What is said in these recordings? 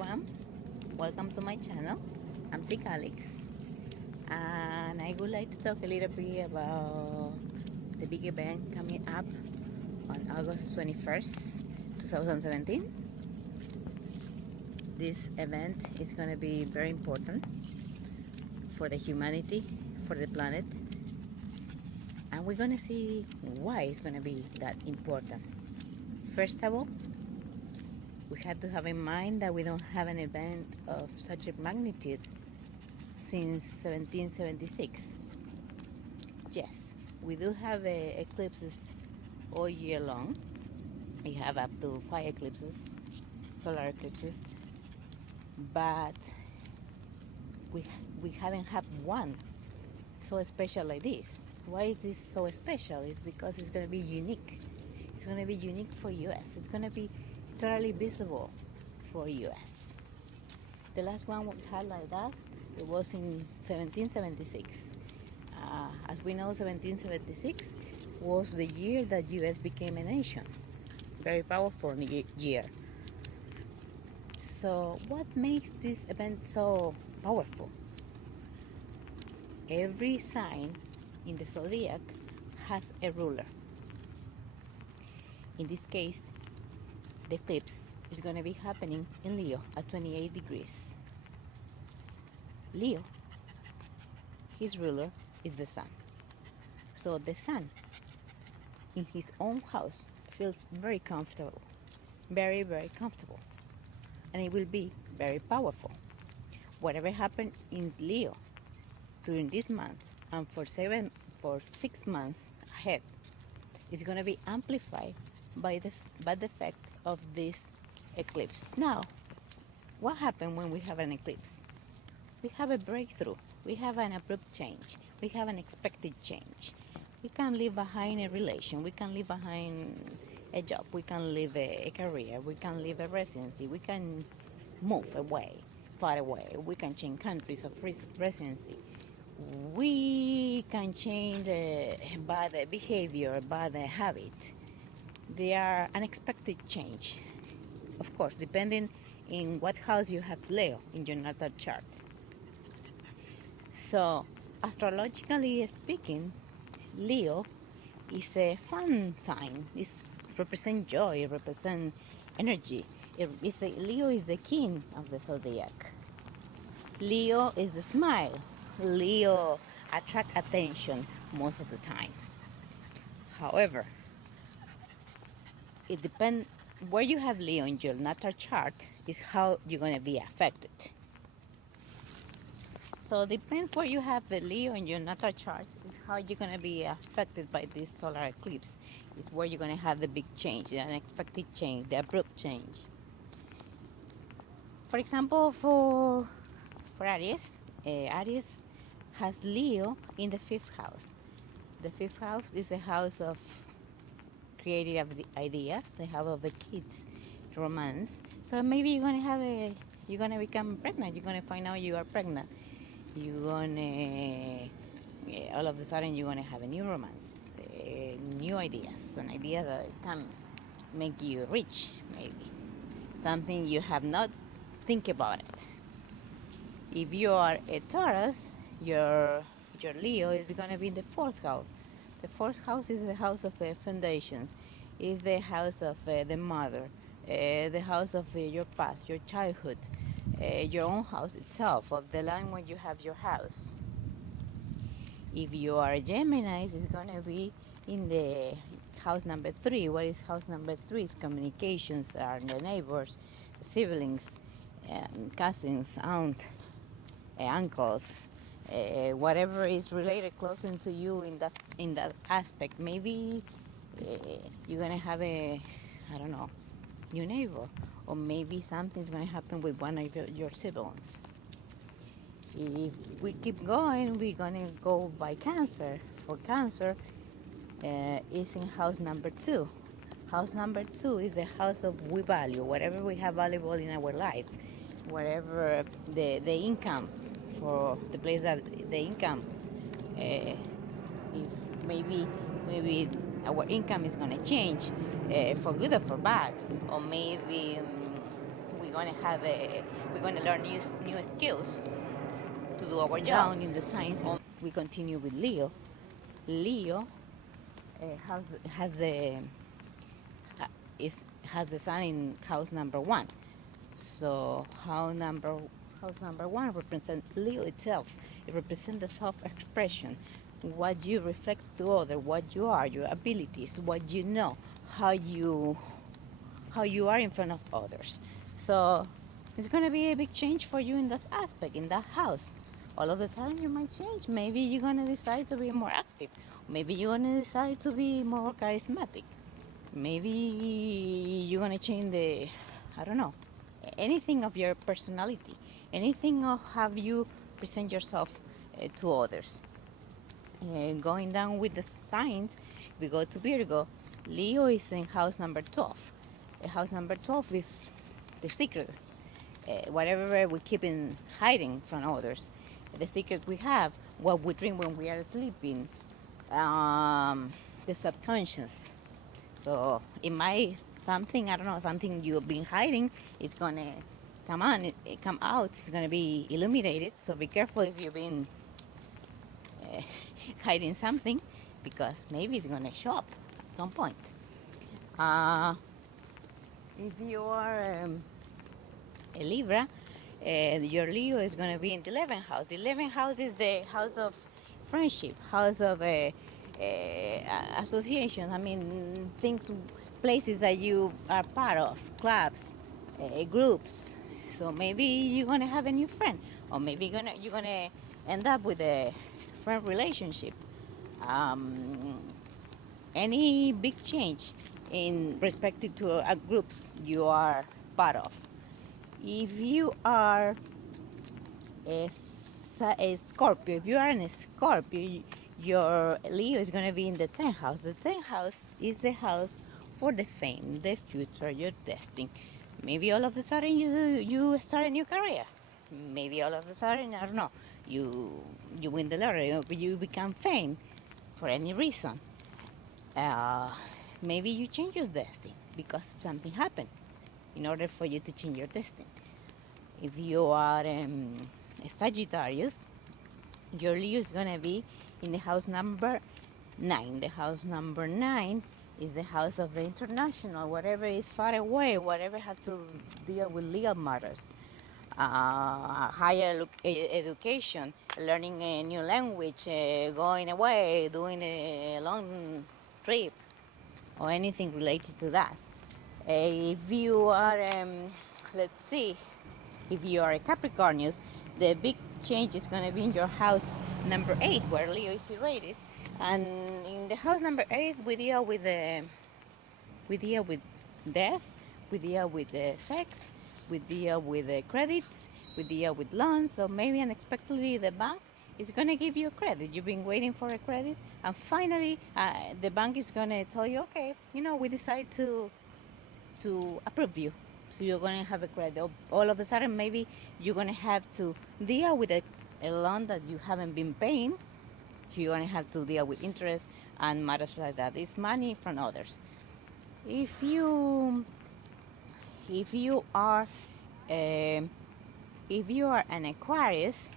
everyone, welcome to my channel. I'm Cicalix, and I would like to talk a little bit about the big event coming up on August 21st, 2017. This event is going to be very important for the humanity, for the planet, and we're going to see why it's going to be that important. First of all, we had to have in mind that we don't have an event of such a magnitude since 1776. Yes, we do have eclipses all year long. We have up to 5 eclipses, solar eclipses, but we haven't had one so special like this. Why is this so special? It's because it's going to be unique. It's going to be unique for US. It's going to be totally visible for US. The last one we had like that, it was in 1776. As we know, 1776 was the year that US became a nation. Very powerful year. So what makes this event so powerful? Every sign in the zodiac has a ruler. In this case, the eclipse is going to be happening in Leo at 28 degrees. Leo, his ruler is the sun. So the sun in his own house feels very comfortable, very, very comfortable. And it will be very powerful. Whatever happened in Leo during this month and for 6 months ahead is going to be amplified by the effect of this eclipse. Now, what happens when we have an eclipse? We have a breakthrough. We have an abrupt change. We have an expected change. We can leave behind a relation. We can leave behind a job. We can leave a career. We can leave a residency. We can move away, far away. We can change countries of residency. We can change bad behavior, bad habit. They are unexpected change. Of course, depending in what house you have Leo in your natal chart. So, astrologically speaking, Leo is a fun sign. It represents joy, it represents energy. Leo is the king of the zodiac. Leo is the smile. Leo attracts attention most of the time. However, it depends where you have Leo in your natal chart is how you're going to be affected. So it depends where you have the Leo in your natal chart is how you're going to be affected by this solar eclipse. Is where you're going to have the big change, the unexpected change, the abrupt change. For example, for Aries, Aries has Leo in the 5th house. The 5th house is the house of creative ideas, the house of the kids, romance. So maybe you're gonna become pregnant. You're gonna find out you are pregnant. You're gonna all of a sudden you're gonna have a new romance, new ideas, an idea that can make you rich, maybe something you have not think about it. If you are a Taurus, your Leo is gonna be in the 4th house. The 4th house is the house of the foundations, is the house of the mother, the house of your past, your childhood, your own house itself, of the land where you have your house. If you are a Gemini, it's going to be in the house number 3. What is house number 3? Is communications, are the neighbors, siblings, cousins, aunt, uncles, whatever is related closer to you in that aspect. Maybe you're gonna have I don't know, new neighbor, or maybe something's gonna happen with one of your siblings. If we keep going, we're gonna go by Cancer. For Cancer, is in house number 2. House number 2 is the house of we value, whatever we have valuable in our life, whatever the income, for the place that the income, if maybe our income is going to change for good or for bad, or maybe we're we're gonna learn new skills to do our job. Down in the signs, we continue with Leo. Leo has the uh, is has the sun in house number 1. So house number 1 represents Leo itself. It represents the self-expression, what you reflect to other, what you are, your abilities, what you know, how you are in front of others. So it's going to be a big change for you in that aspect, in that house. All of a sudden you might change. Maybe you're going to decide to be more active. Maybe you're going to decide to be more charismatic. Maybe you're going to change I don't know, anything of your personality, anything of how you present yourself to others. Going down with the signs, we go to Virgo. Leo is in house number 12. House number 12 is the secret. Whatever we keep in hiding from others, the secret we have, what we dream when we are sleeping, the subconscious. So it might something, I don't know, something you've been hiding is gonna come out. It's gonna be illuminated. So be careful if you've been hiding something, because maybe it's gonna show up at some point. If you are a Libra, your Leo is going to be in the 11th house. The 11th house is the house of friendship, house of association. I mean, things, places that you are part of, clubs, groups. So maybe you're going to have a new friend, or maybe you're gonna end up with a friend relationship. Any big change in respect to a groups you are part of. If you are a Scorpio, if you are in a Scorpio, your Leo is going to be in the 10th house. The 10th house is the house for the fame, the future, your destiny. Maybe all of a sudden you start a new career. Maybe all of a sudden, I don't know, you win the lottery, or you become fame for any reason. Maybe you change your destiny because something happened in order for you to change your destiny. If you are a Sagittarius, your Leo is going to be in the house number 9. The house number 9 is the house of the international, whatever is far away, whatever has to deal with legal matters. Higher education, learning a new language, going away, doing a long trip, or anything related to that. If you are, let's see, if you are a Capricornius, the big change is going to be in your house number 8, where Leo is rated. And in the house number 8, we deal with death, we deal with sex, we deal with credits, we deal with loans. So maybe unexpectedly the bank is going to give you a credit. You've been waiting for a credit, and finally the bank is going to tell you, okay, we decide to approve you. So you're going to have a credit. All of a sudden, maybe you're going to have to deal with a loan that you haven't been paying. You're going to have to deal with interest and matters like that. It's money from others. If you are an Aquarius,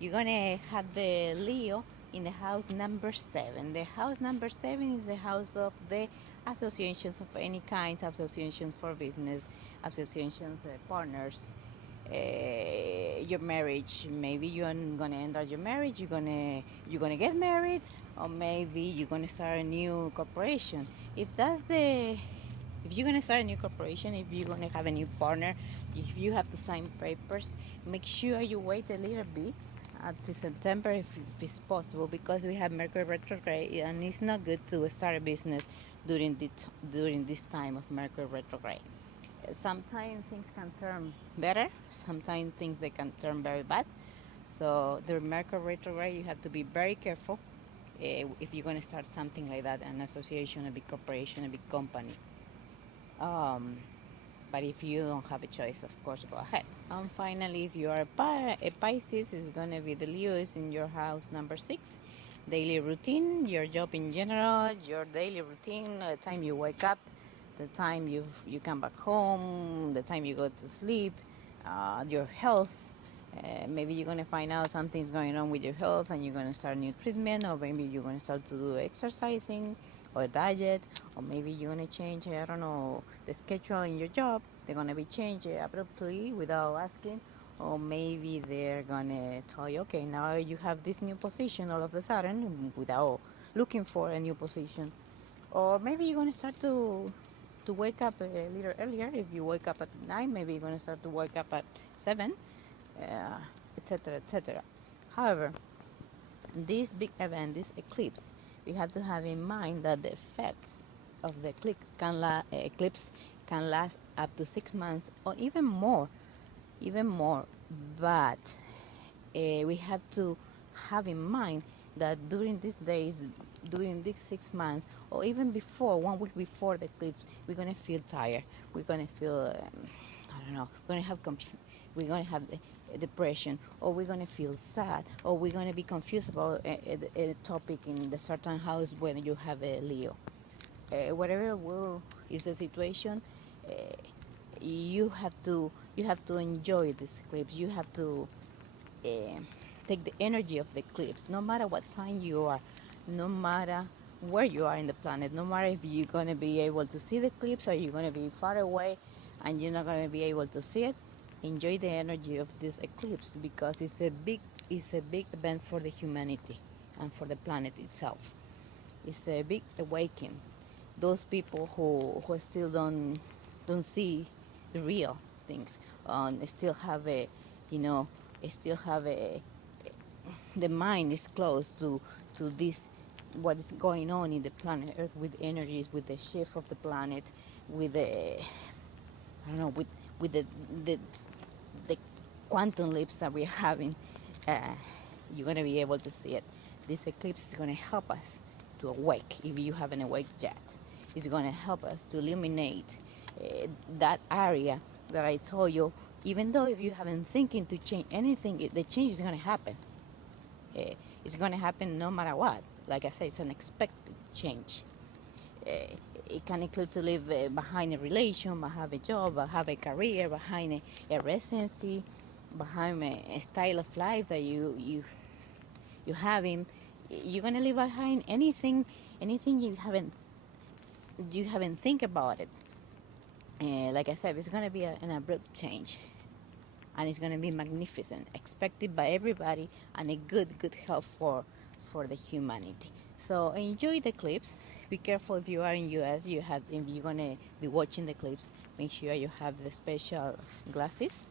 you're going to have the Leo in the house number 7. The house number 7 is the house of the associations of any kind, associations for business, associations, partners, your marriage. Maybe you're gonna end up your marriage, you're gonna get married, or maybe you're gonna start a new corporation. If you're gonna start a new corporation, if you're gonna have a new partner, if you have to sign papers, make sure you wait a little bit to September if it's possible, because we have Mercury retrograde, and it's not good to start a business during this time of Mercury retrograde. Sometimes things can turn better, sometimes things they can turn very bad. So the Mercury retrograde, you have to be very careful if you're going to start something like that, an association, a big corporation, a big company. But if you don't have a choice, of course, go ahead. And finally, if you are a Pisces, it's going to be the Leo is in your house number 6. Daily routine, your job in general, your daily routine, the time you wake up, the time you come back home, the time you go to sleep, your health. Maybe you're going to find out something's going on with your health and you're going to start new treatment, or maybe you're going to start to do exercising or diet, or maybe you're going to change, I don't know, the schedule in your job. They're going to be changed abruptly without asking, or maybe they're going to tell you, okay, now you have this new position all of a sudden without looking for a new position. Or maybe you're going to start to wake up a little earlier. If you wake up at 9, maybe you're going to start to wake up at 7, etc., etc. However, this big event, this eclipse, we have to have in mind that the effects of the eclipse can last up to 6 months or even more, But we have to have in mind that during these days, during these 6 months, or even before, 1 week before the eclipse, we're gonna feel tired. We're gonna feel, I don't know, we're gonna have depression, or we're gonna feel sad, or we're gonna be confused about a topic in the certain house when you have a Leo. Whatever is the situation, uh, you have to enjoy this eclipse. You have to uh, take the energy of the eclipse, no matter what sign you are, no matter where you are in the planet, no matter if you're going to be able to see the eclipse or you're going to be far away and you're not going to be able to see it. Enjoy the energy of this eclipse, because it's a big event for the humanity and for the planet itself. It's a big awakening. Those people who still don't see the real things, still have a, still have the mind is closed to this, what is going on in the planet Earth, with energies, with the shift of the planet, with the, I don't know, with the quantum leaps that we're having. You're going to be able to see it. This eclipse is going to help us to awake, if you haven't awake yet. It's going to help us to illuminate that area that I told you. Even though if you haven't thinking to change anything, the change is going to happen. It's going to happen no matter what. Like I said, it's an expected change. It can include to leave behind a relation, behind a job, behind a career, behind a residency, behind a style of life that you having. You're gonna leave behind anything you haven't think about it. Like I said, it's gonna be an abrupt change, and it's gonna be magnificent, expected by everybody, and a good help for the humanity. So enjoy the eclipse. Be careful if you are in US. If you're gonna be watching the eclipse, make sure you have the special glasses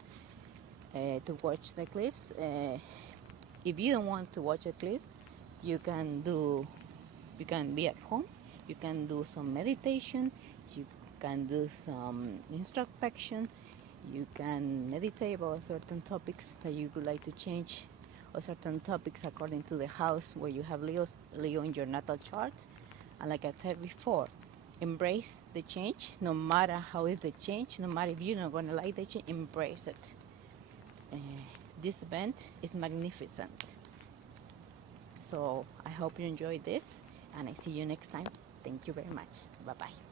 to watch the eclipse. If you don't want to watch a eclipse, you can be at home. You can do some meditation. You can do some introspection. You can meditate about certain topics that you would like to change, or certain topics according to the house where you have Leo in your natal chart. And like I said before, embrace the change, no matter how is the change, no matter if you're not going to like the change, embrace it. This event is magnificent. So I hope you enjoyed this, and I see you next time. Thank you very much. Bye-bye.